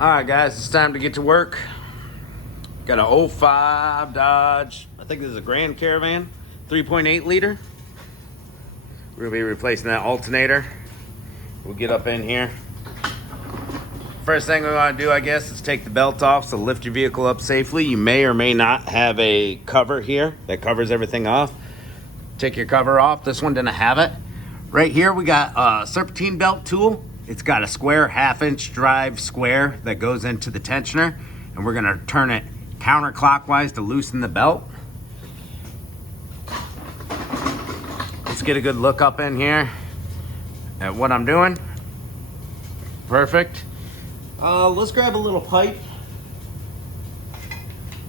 Alright guys, it's time to get to work. Got an '05 Dodge, I think this is a Grand Caravan, 3.8 liter. We're gonna be replacing that alternator. We'll get up in here. First thing we want to do, I guess, is take the belt off, so lift your vehicle up safely. You may or may not have a cover here that covers everything off. Take your cover off. This one didn't have it. Right here we got a Serpentine Belt tool. It's got a square 1/2-inch drive square that goes into the tensioner, and we're gonna turn it counterclockwise to loosen the belt. Let's get a good look up in here at what I'm doing. Perfect. Let's grab a little pipe.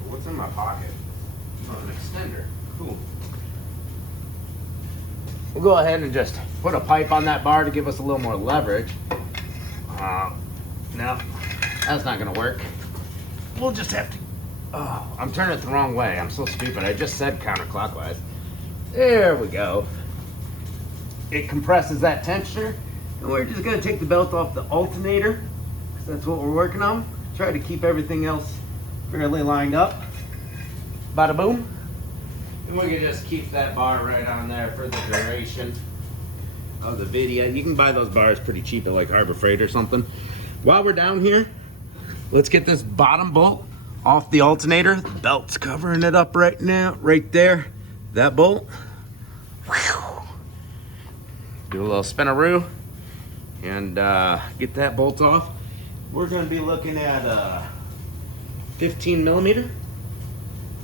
What's in my pocket? Oh, an extender. Cool. We'll go ahead and just put a pipe on that bar to give us a little more leverage. No, that's not gonna work. We'll just have to, oh, I'm turning it the wrong way. I'm so stupid. I just said counterclockwise. There we go. It compresses that tensioner. And we're just gonna take the belt off the alternator, because that's what we're working on. Try to keep everything else fairly lined up. Bada boom. And we can just keep that bar right on there for the duration of the video. You can buy those bars pretty cheap at like Harbor Freight or something. While we're down here, let's get this bottom bolt off the alternator. The belt's covering it up right now, right there. That bolt. Whew. Do a little spinaroo and get that bolt off. We're going to be looking at 15 millimeter.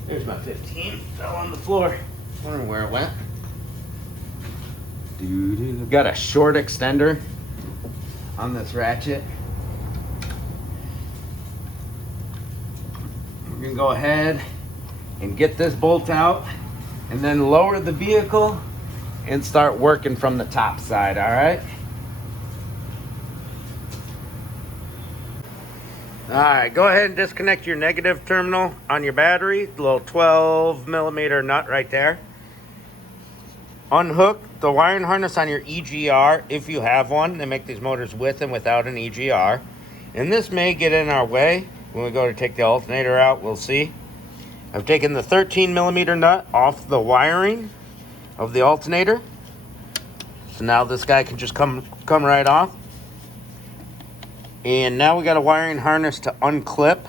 There's my 15. Fell on the floor. Wondering where it went. Got a short extender on this ratchet. We're gonna go ahead and get this bolt out and then lower the vehicle and start working from the top side, all right? All right, go ahead and disconnect your negative terminal on your battery, the little 12 millimeter nut right there. Unhook the wiring harness on your EGR if you have one. They make these motors with and without an EGR. And this may get in our way when we go to take the alternator out, we'll see. I've taken the 13 millimeter nut off the wiring of the alternator. So now this guy can just come right off. And now we got a wiring harness to unclip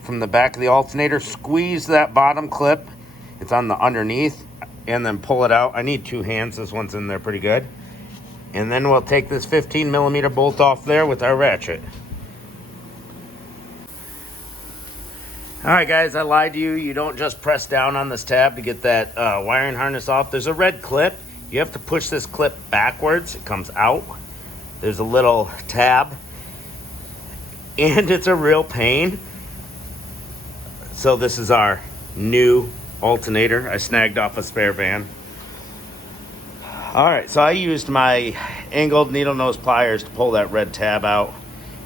from the back of the alternator. Squeeze that bottom clip. It's on the underneath. And then pull it out. I need two hands. This one's in there pretty good. And then we'll take this 15 millimeter bolt off there with our ratchet. All right, guys, I lied to you. You don't just press down on this tab to get that wiring harness off. There's a red clip. You have to push this clip backwards. It comes out. There's a little tab. And it's a real pain. So this is our new alternator I snagged off a spare van. All right, so I used my angled needle nose pliers to pull that red tab out,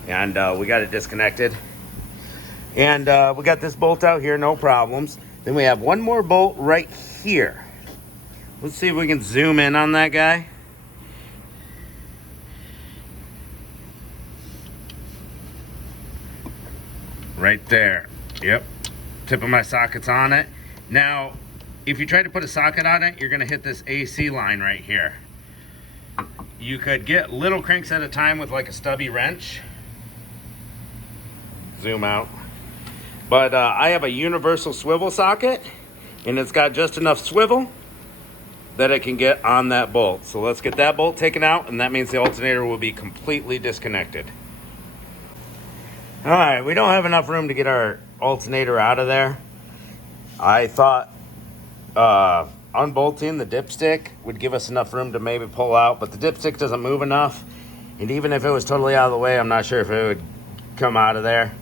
and we got it disconnected. And we got this bolt out here, no problems. Then we have one more bolt right here. Let's see if we can zoom in on that guy. Right there. Yep. Tip of my socket's on it. Now, if you try to put a socket on it, you're gonna hit this AC line right here. You could get little cranks at a time with like a stubby wrench. Zoom out. But I have a universal swivel socket, and it's got just enough swivel that it can get on that bolt. So let's get that bolt taken out, and that means the alternator will be completely disconnected. All right, we don't have enough room to get our alternator out of there. I thought unbolting the dipstick would give us enough room to maybe pull out, but the dipstick doesn't move enough. And even if it was totally out of the way, I'm not sure if it would come out of there.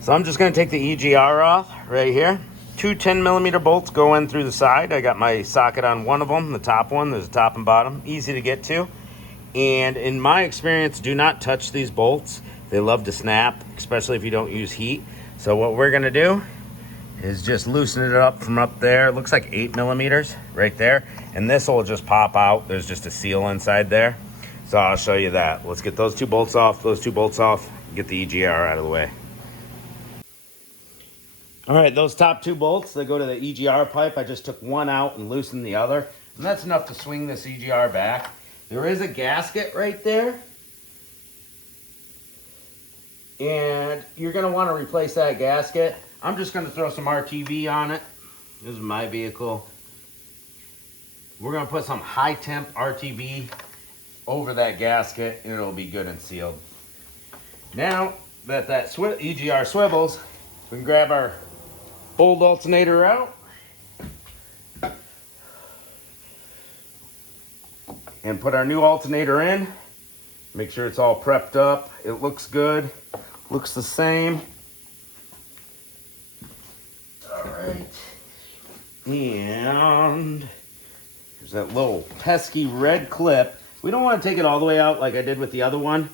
So I'm just gonna take the EGR off right here. Two 10 millimeter bolts go in through the side. I got my socket on one of them, the top one. There's a top and bottom, easy to get to. And in my experience, do not touch these bolts. They love to snap, especially if you don't use heat. So what we're gonna do is just loosen it up from up there. It looks like 8 millimeters right there. And this will just pop out. There's just a seal inside there. So I'll show you that. Let's get those two bolts off, get the EGR out of the way. All right, those top 2 bolts, they go to the EGR pipe. I just took one out and loosened the other. And that's enough to swing this EGR back. There is a gasket right there. And you're gonna wanna replace that gasket. I'm just gonna throw some RTV on it. This is my vehicle. We're gonna put some high temp RTV over that gasket and it'll be good and sealed. Now that EGR swivels, we can grab our old alternator out and put our new alternator in. Make sure it's all prepped up. It looks good, looks the same. All right, and there's that little pesky red clip. We don't want to take it all the way out like I did with the other one.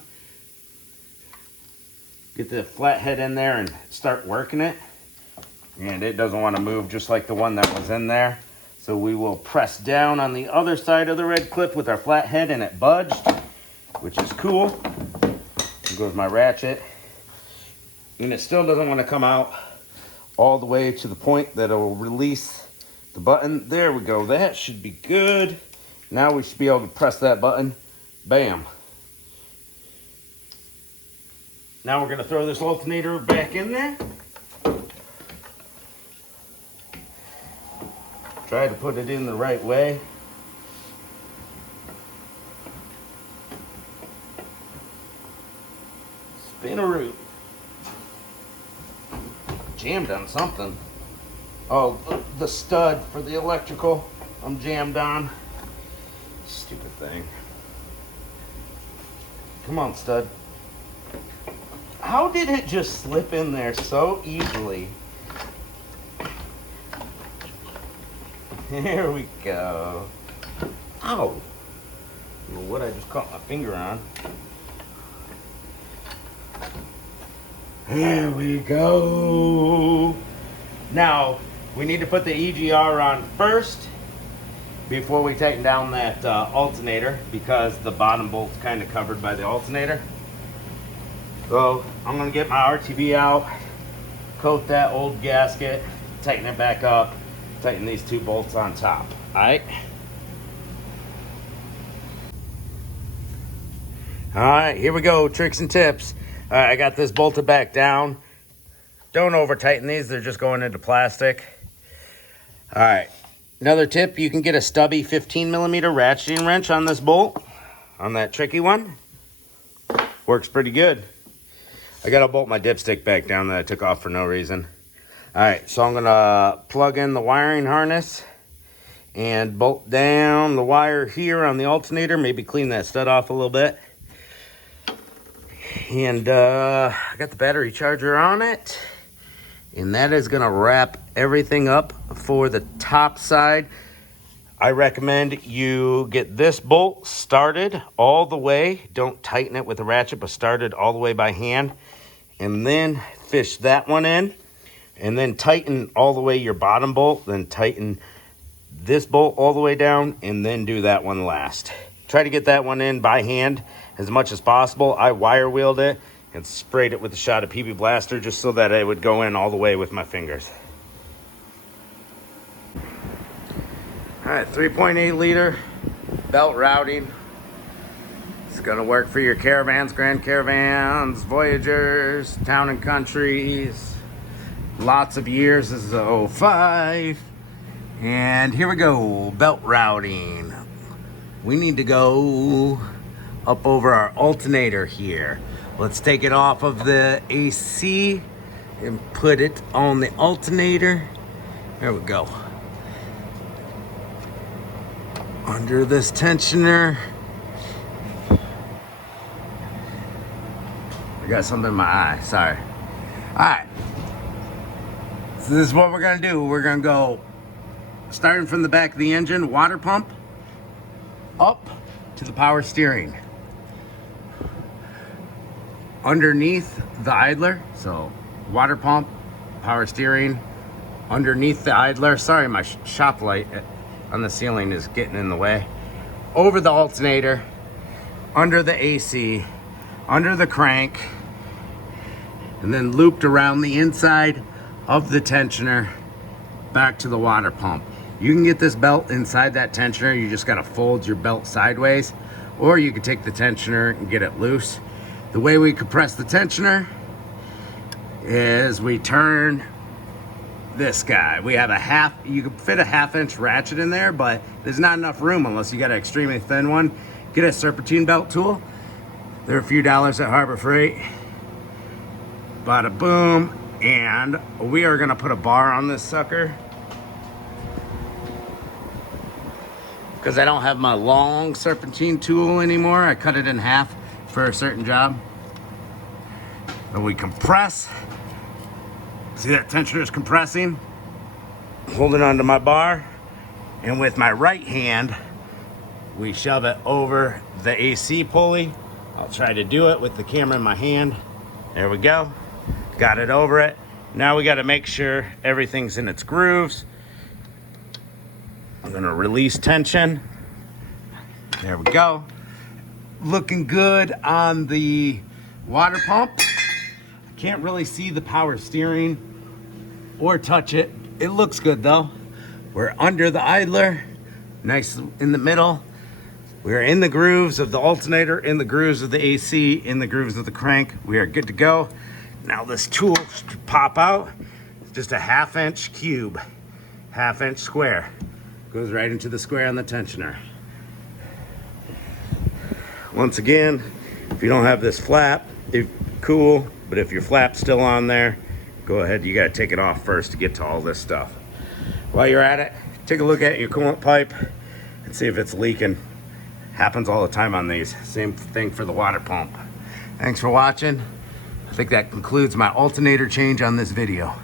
Get the flathead in there and start working it. And it doesn't want to move just like the one that was in there. So we will press down on the other side of the red clip with our flathead and it budged, which is cool. Here goes my ratchet. And it still doesn't want to come out all the way to the point that it will release the button. There we go. That should be good. Now we should be able to press that button. Bam. Now we're going to throw this alternator back in there. Try to put it in the right way. Spin a root. Jammed on something. Oh, the stud for the electrical. I'm jammed on. Stupid thing. Come on, stud. How did it just slip in there so easily? There we go. Ow. I don't know what I just caught my finger on. There we go. Now, we need to put the EGR on first before we tighten down that alternator because the bottom bolt's kind of covered by the alternator. So, I'm going to get my RTV out, coat that old gasket, tighten it back up, tighten these 2 bolts on top. Alright? Alright, here we go. Tricks and tips. Alright, I got this bolted back down. Don't over tighten these, they're just going into plastic. Alright, another tip, you can get a stubby 15mm ratcheting wrench on this bolt, on that tricky one. Works pretty good. I gotta bolt my dipstick back down that I took off for no reason. Alright, so I'm gonna plug in the wiring harness and bolt down the wire here on the alternator, maybe clean that stud off a little bit. And I got the battery charger on it. And that is gonna wrap everything up for the top side. I recommend you get this bolt started all the way. Don't tighten it with a ratchet, but start it all the way by hand. And then fish that one in. And then tighten all the way your bottom bolt. Then tighten this bolt all the way down. And then do that one last. Try to get that one in by hand as much as possible. I wire wheeled it and sprayed it with a shot of PB Blaster just so that it would go in all the way with my fingers. All right, 3.8 liter belt routing. It's gonna work for your Caravans, Grand Caravans, Voyagers, Town and Countries. Lots of years. This is a 05. And here we go, belt routing. We need to go up over our alternator here. Let's take it off of the AC and put it on the alternator. There we go. Under this tensioner. I got something in my eye, sorry. All right, so this is what we're gonna do. We're gonna go, starting from the back of the engine, water pump, up to the power steering. Underneath the idler, so water pump, power steering, underneath the idler. Sorry, my shop light on the ceiling is getting in the way. Over the alternator, under the AC, under the crank, and then looped around the inside of the tensioner back to the water pump. You can get this belt inside that tensioner. You just got to fold your belt sideways, or you can take the tensioner and get it loose. The way we compress the tensioner is we turn this guy. We have you can fit a 1/2-inch ratchet in there, but there's not enough room unless you got an extremely thin one. Get a Serpentine Belt tool. They're a few dollars at Harbor Freight. Bada boom. And we are gonna put a bar on this sucker, because I don't have my long serpentine tool anymore. I cut it in half for a certain job. And we compress. See that tensioner is compressing? Holding onto my bar. And with my right hand, we shove it over the AC pulley. I'll try to do it with the camera in my hand. There we go. Got it over it. Now we got to make sure everything's in its grooves. I'm gonna release tension. There we go. Looking good on the water pump. I can't really see the power steering or touch it. It looks good though. We're under the idler, nice in the middle. We're in the grooves of the alternator, in the grooves of the AC, in the grooves of the crank. We are good to go. Now this tool should pop out. It's just a 1/2-inch cube, 1/2-inch square. Goes right into the square on the tensioner. Once again, if you don't have this flap, cool, but if your flap's still on there, go ahead, you gotta take it off first to get to all this stuff. While you're at it, take a look at your coolant pipe and see if it's leaking. Happens all the time on these. Same thing for the water pump. Thanks for watching. I think that concludes my alternator change on this video.